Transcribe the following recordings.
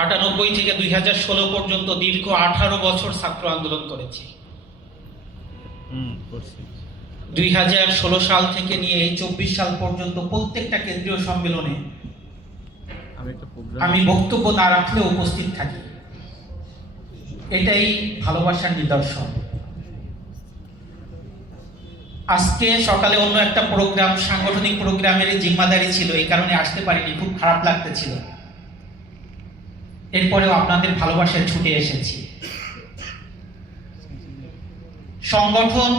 98 থেকে 2016 পর্যন্ত দীর্ঘ 18 বছর ছাত্র আন্দোলন করেছি। 2016 সাল থেকে নিয়ে 24 সাল পর্যন্ত প্রত্যেকটা কেন্দ্রীয় সম্মেলনে আমি বক্তব্য না রাখলেও উপস্থিত থাকি। এটাই ভালোবাসার নিদর্শন। আজকে সকালে অন্য একটা প্রোগ্রাম, সাংগঠনিক প্রোগ্রামের জিম্মাদারি ছিল, এই কারণে আসতে পারিনি, খুব খারাপ লাগতেছিল। এরপরেও আপনাদের ভালোবাসায় ছুটে এসেছি। সংগঠন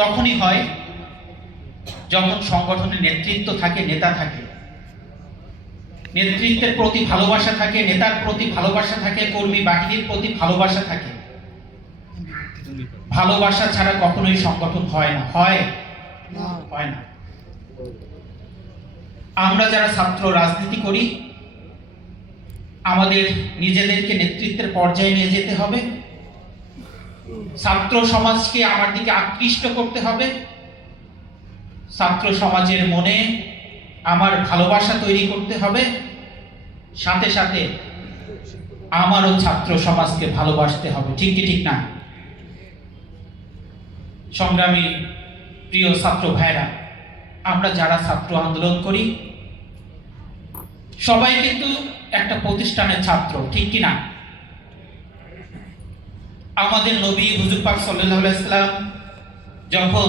তখনই হয় যখন সংগঠনের নেতৃত্ব থাকে, নেতা থাকে, নেতৃত্বের প্রতি ভালোবাসা থাকে, নেতার প্রতি ভালোবাসা থাকে, কর্মী বাহিনীর প্রতি ভালোবাসা থাকে। ভালোবাসা ছাড়া কখনোই সংগঠন হয় না, হয় না। আমরা যারা ছাত্র রাজনীতি করি, আমাদের নিজেদেরকে নেতৃত্বের পর্যায়ে নিয়ে যেতে হবে, ছাত্র সমাজকে আমার দিকে আকৃষ্ট করতে হবে, ছাত্র সমাজের মনে আমার ভালোবাসা তৈরি করতে হবে, সাথে সাথে আমারও ছাত্র সমাজকে ভালোবাসতে হবে। ঠিক কি ঠিক না? সংগ্রামী প্রিয় ছাত্র ভাইরা, আমরা যারা ছাত্র আন্দোলন করি সবাই কিন্তু একটা প্রতিষ্ঠানের ছাত্র, ঠিক কি না? আমাদের নবী হুজুর পাক সাল্লাল্লাহু আলাইহি ওয়াসাল্লাম যখন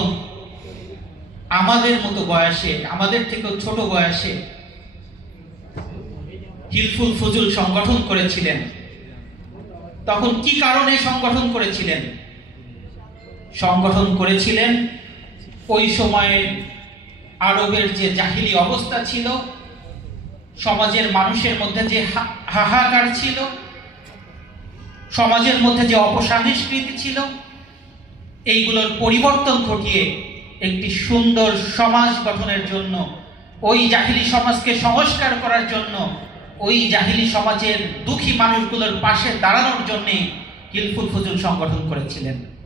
আমাদের মতো বয়সে, আমাদের থেকেও ছোট বয়সে হিলফুল ফুজুল সংগঠন করেছিলেন, তখন কি কারণে সংগঠন করেছিলেন? সংগঠন করেছিলেন ওই সময়ে আরবের যে জাহিলি অবস্থা ছিল, সমাজের মানুষের মধ্যে যে হাহাকার ছিল, সমাজের মধ্যে যে অপসংস্কৃতি ছিল, এইগুলোর পরিবর্তন ঘটিয়ে একটি সুন্দর সমাজ গঠনের জন্য, ওই জাহিলি সমাজকে সংস্কার করার জন্য, ওই জাহিলি সমাজের দুঃখী মানুষগুলোর পাশে দাঁড়ানোর জন্য হিলফুল ফুজুল সংগঠন করেছিলেন।